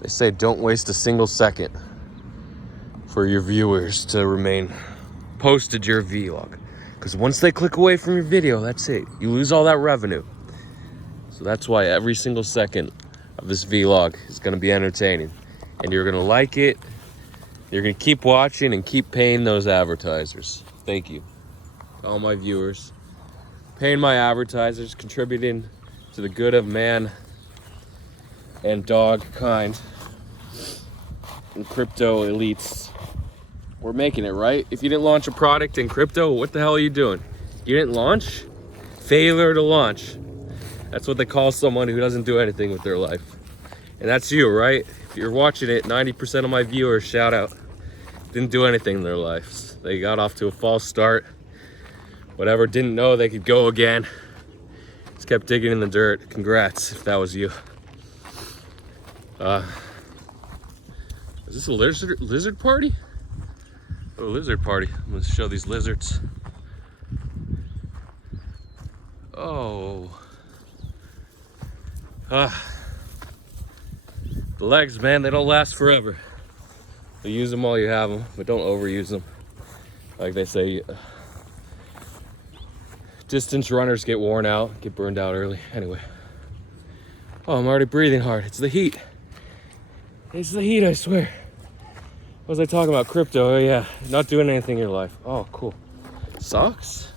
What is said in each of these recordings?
They say don't waste a single second for your viewers to remain posted to your vlog. Because once they click away from your video, that's it. You lose all that revenue. So that's why every single second of this vlog is going to be entertaining. And you're going to like it. You're going to keep watching and keep paying those advertisers. Thank you to all my viewers. Paying my advertisers, contributing to the good of man and dog kind and crypto elites. We're making it, right? If you didn't launch a product in crypto, what the hell are you doing? You didn't launch? Failure to launch. That's what they call someone who doesn't do anything with their life. And that's you, right? If you're watching it, 90% of my viewers, shout out, didn't do anything in their lives. They got off to a false start. Whatever, didn't know they could go again. Just kept digging in the dirt. Congrats if that was you. Is this a lizard party? Oh, lizard party. I'm gonna show these lizards. Oh. The legs, man, they don't last forever. You use them while you have them, but don't overuse them. Like they say, distance runners get worn out, get burned out early. Anyway. Oh, I'm already breathing hard. It's the heat. It's the heat, I swear. What was I talking about? Crypto. Oh, yeah. Not doing anything in your life. Oh, cool. Socks?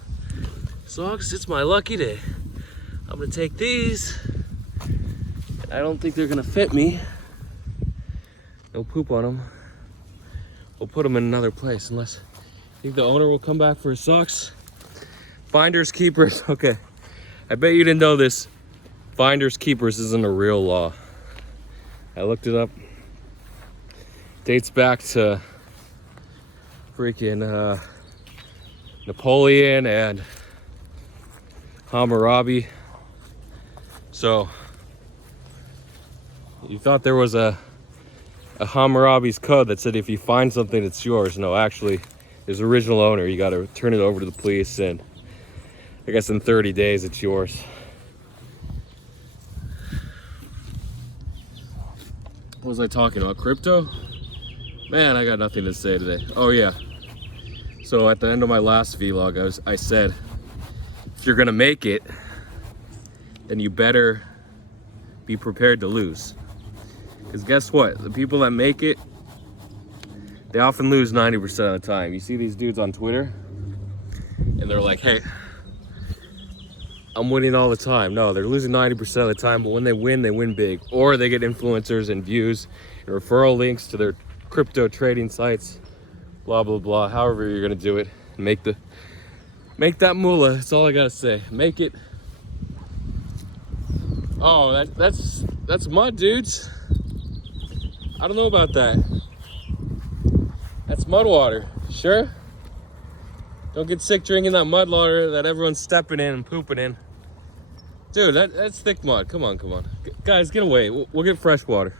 Socks? It's my lucky day. I'm going to take these. I don't think they're going to fit me. No poop on them. We'll put them in another place unless I think the owner will come back for his socks. Finders keepers. Okay. I bet you didn't know this. Finders keepers isn't a real law. I looked it up. Dates back to freaking Napoleon and Hammurabi. So you thought there was a Hammurabi's code that said if you find something, it's yours. No, actually, there's original owner. You got to turn it over to the police, and I guess in 30 days it's yours. What was I talking about? Crypto? Man, I got nothing to say today. Oh yeah. So at the end of my last vlog, I said, if you're gonna make it, then you better be prepared to lose. Because guess what? The people that make it, they often lose 90% of the time. You see these dudes on Twitter, and they're like, hey, I'm winning all the time. No, they're losing 90% of the time, but when they win big. Or they get influencers and views and referral links to their crypto trading sites, blah, blah, blah. However you're gonna do it, make that moolah. That's all I gotta say. Make it. Oh, that's mud, dudes. I don't know about that. That's mud water. Sure? Don't get sick drinking that mud water that everyone's stepping in and pooping in. Dude, that's thick mud. Come on. Guys, get away. We'll get fresh water.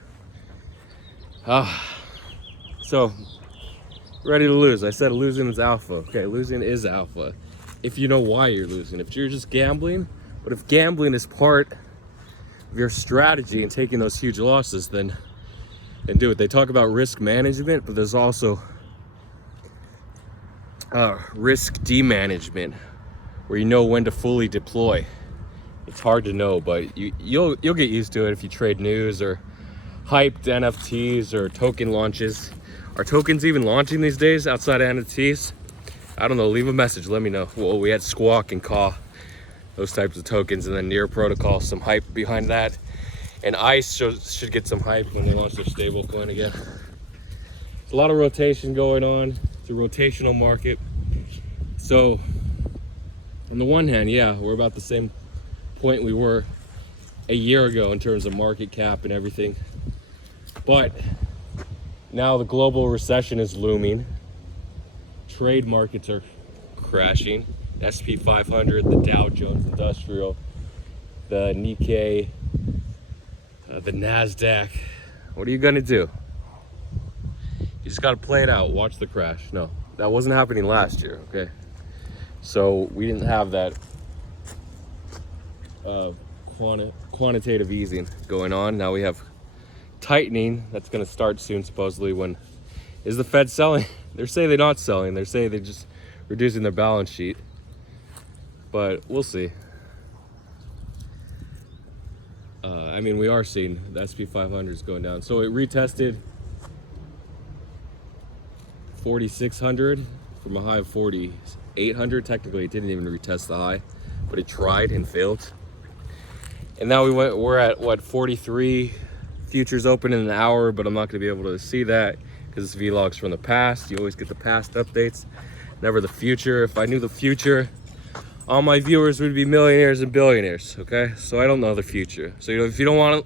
So, ready to lose. I said losing is alpha. Okay, losing is alpha. If you know why you're losing. If you're just gambling, but if gambling is part of your strategy and taking those huge losses, then do it. They talk about risk management, but there's also risk demanagement, where you know when to fully deploy. It's hard to know, but you'll get used to it if you trade news or hyped NFTs or token launches. Are tokens even launching these days outside of NFTs? I don't know. Leave a message. Let me know. Well, we had Squawk and Caw, those types of tokens, and then Near Protocol, some hype behind that. And ICE should get some hype when they launch their stable coin again. There's a lot of rotation going on. It's a rotational market. So on the one hand, yeah, we're about the same point we were a year ago in terms of market cap and everything. But now the global recession is looming. Trade markets are crashing. SP 500, the Dow Jones Industrial, the Nikkei, the NASDAQ. What are you gonna do? You just gotta play it out, watch the crash. No, that wasn't happening last year, okay? So we didn't have that quantitative easing going on. Now we have tightening that's going to start soon, supposedly. When is the Fed selling? They're saying they're not selling. They're saying they're just reducing their balance sheet. But we'll see. I mean, we are seeing the SP 500 is going down. So it retested 4,600 from a high of 4,800. Technically, it didn't even retest the high, but it tried and failed. And now we're at what, 43 futures open in an hour, but I'm not going to be able to see that because it's vlogs from the past. You always get the past updates, never the future. If I knew the future, all my viewers would be millionaires and billionaires. Okay, so I don't know the future. So if you don't want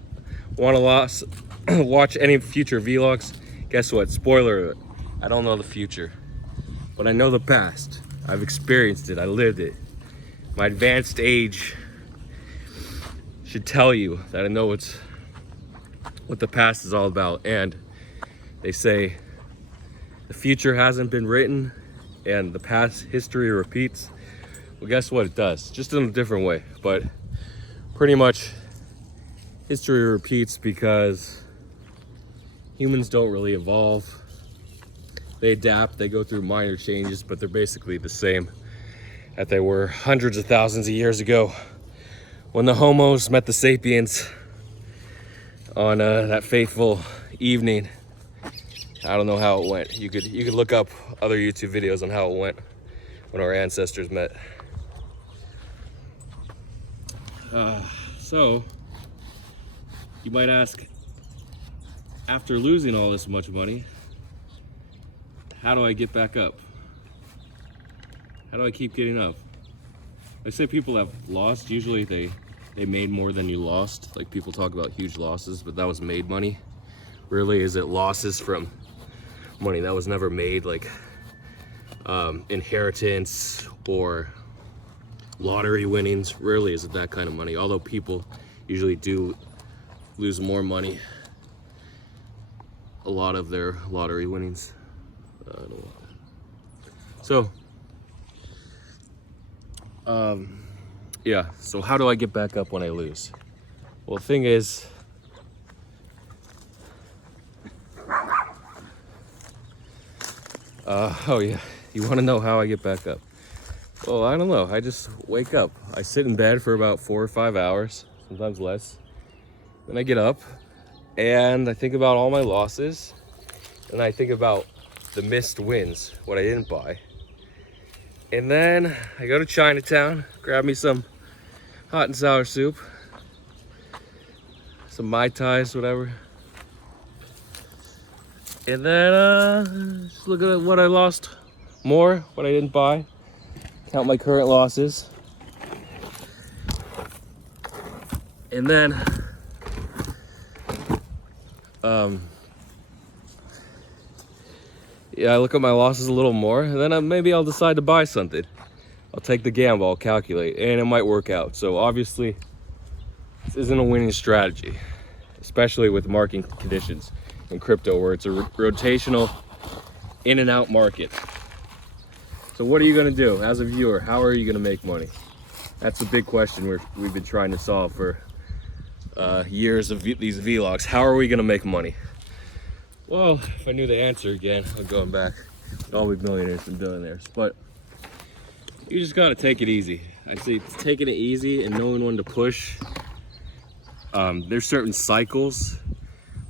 to watch any future vlogs, guess what? Spoiler alert, I don't know the future, but I know the past. I've experienced it. I lived it. My advanced age should tell you that I know what the past is all about. And they say the future hasn't been written and the past history repeats. Well, guess what? It does, just in a different way. But pretty much history repeats because humans don't really evolve. They adapt, they go through minor changes, but they're basically the same that they were hundreds of thousands of years ago when the homos met the sapiens on that fateful evening. I don't know how it went. You could look up other YouTube videos on how it went when our ancestors met. So you might ask, after losing all this much money, how do I get back up? How do I keep getting up? I say people have lost, usually they made more than you lost. Like, people talk about huge losses, but that was made money. Rarely is it losses from money that was never made, like inheritance or lottery winnings. Rarely is it that kind of money, although people usually do lose more money a lot of their lottery winnings. So yeah, so how do I get back up when I lose? Well, the thing is, oh yeah, you want to know how I get back up? Well, I don't know. I just wake up. I sit in bed for about 4 or 5 hours, sometimes less. Then I get up and I think about all my losses, and I think about the missed wins, what I didn't buy. And then I go to Chinatown, grab me some hot and sour soup, some Mai Tais, whatever. And then just look at what I lost more, what I didn't buy. Count my current losses. And then yeah, I look at my losses a little more, and then maybe I'll decide to buy something. I'll take the gamble, I'll calculate, and it might work out. So obviously, this isn't a winning strategy, especially with market conditions in crypto, where it's a rotational in and out market. So what are you gonna do as a viewer? How are you gonna make money? That's the big question we've been trying to solve for years of these vlogs. How are we gonna make money? Well, if I knew the answer again, I'm going back. We'd all be millionaires and billionaires. But you just gotta take it easy. I say taking it easy and knowing when to push. There's certain cycles.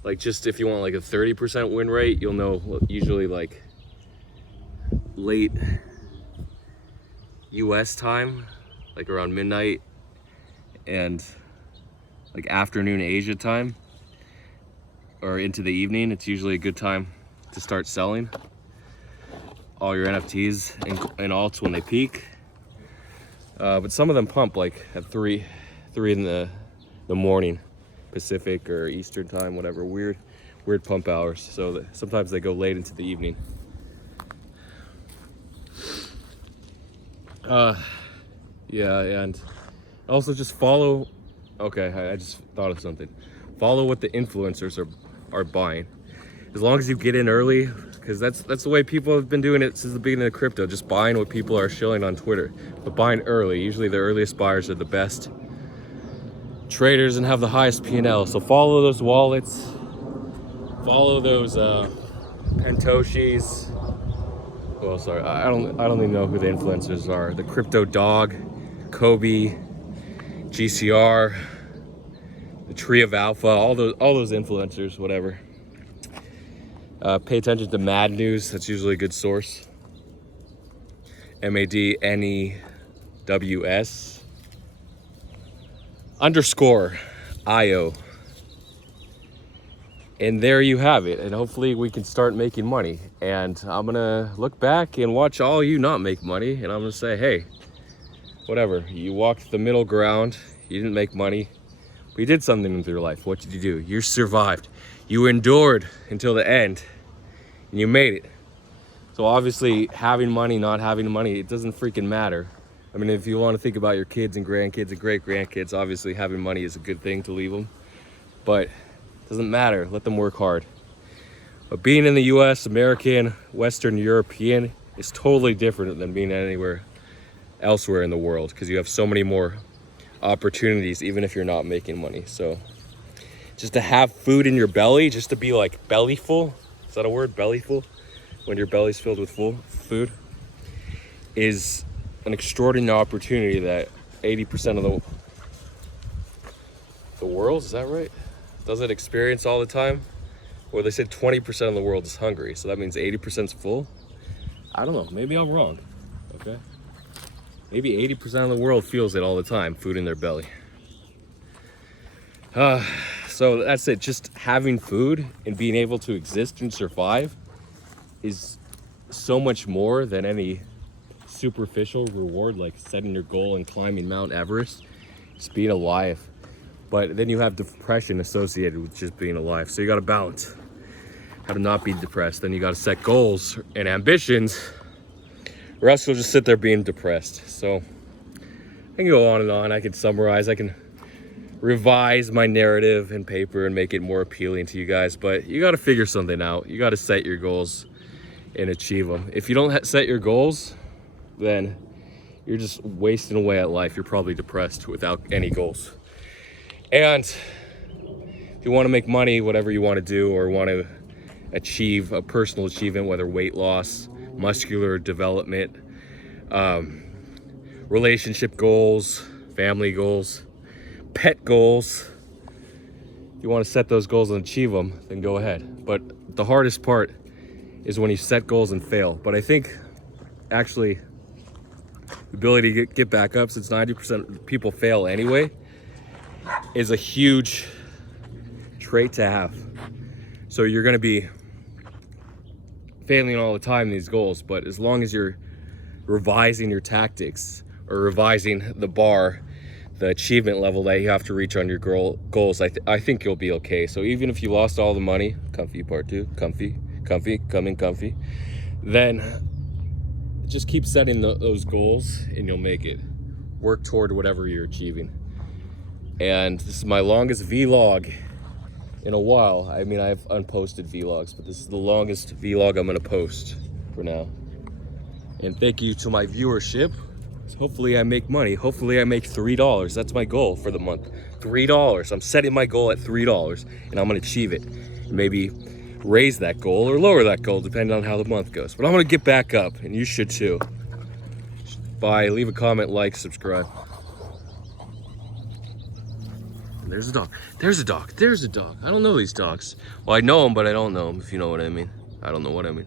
Like, just if you want like a 30% win rate, you'll know usually like late US time, like around midnight, and like afternoon Asia time, or into the evening. It's usually a good time to start selling all your NFTs and alts when they peak. But some of them pump like at 3 in the morning, Pacific or Eastern time, whatever, weird pump hours. So sometimes they go late into the evening. Yeah, and also just follow. Okay, I just thought of something. Follow what the influencers are buying. As long as you get in early, because that's the way people have been doing it since the beginning of crypto, just buying what people are shilling on Twitter. But buying early, usually the earliest buyers are the best traders and have the highest P&L. So follow those wallets, Follow those Pentoshis. Well, sorry, I don't even know who the influencers are. The Crypto Dog, Kobe, GCR, the Tree of Alpha, all those influencers, whatever. Pay attention to Mad News. That's usually a good source. MADNEWS_IO. And there you have it. And hopefully we can start making money. And I'm gonna look back and watch all you not make money. And I'm gonna say, hey, whatever. You walked the middle ground. You didn't make money. But you did something with your life. What did you do? You survived. You endured until the end. And you made it. So obviously having money, not having money, it doesn't freaking matter. I mean, if you want to think about your kids and grandkids and great grandkids, obviously having money is a good thing to leave them. But it doesn't matter. Let them work hard. But being in the US, American, Western European is totally different than being anywhere elsewhere in the world, because you have so many more opportunities even if you're not making money. So just to have food in your belly, just to be like belly full, is that a word, belly full? When your belly's filled with full food, is an extraordinary opportunity that 80% of the world, is that right? Doesn't experience all the time. Or they said 20% of the world is hungry, so that means 80% is full. I don't know, maybe I'm wrong, okay? Maybe 80% of the world feels it all the time, food in their belly. So that's it, just having food and being able to exist and survive is so much more than any superficial reward, like setting your goal and climbing Mount Everest. Just being alive. But then you have depression associated with just being alive. So you got to balance how to not be depressed. Then you got to set goals and ambitions, or else you'll just sit there being depressed. So I can go on and on. I can summarize. I can revise my narrative in paper and make it more appealing to you guys. But you got to figure something out. You got to set your goals and achieve them. If you don't set your goals, then you're just wasting away at life. You're probably depressed without any goals. And if you want to make money, whatever you want to do, or want to achieve a personal achievement, whether weight loss, muscular development, relationship goals, family goals, pet goals, if you want to set those goals and achieve them, then go ahead. But the hardest part is when you set goals and fail. But I think actually the ability to get back up, since 90% of people fail anyway, is a huge trait to have. So you're going to be failing all the time in these goals, but as long as you're revising your tactics or revising the bar, the achievement level that you have to reach on your goals, I think you'll be okay. So even if you lost all the money, comfy part two, comfy, coming comfy, then just keep setting those goals and you'll make it. Work toward whatever you're achieving. And this is my longest vlog in a while. I mean, I've unposted vlogs, but this is the longest vlog I'm gonna post for now. And thank you to my viewership. Hopefully I make money. Hopefully I make $3. That's my goal for the month. $3. I'm setting my goal at $3 and I'm gonna achieve it. Maybe raise that goal or lower that goal depending on how the month goes. But I'm gonna get back up, and you should too. Bye. Leave a comment, like, subscribe. There's a dog. There's a dog. There's a dog. I don't know these dogs. Well, I know them, but I don't know them, if you know what I mean. I don't know what I mean.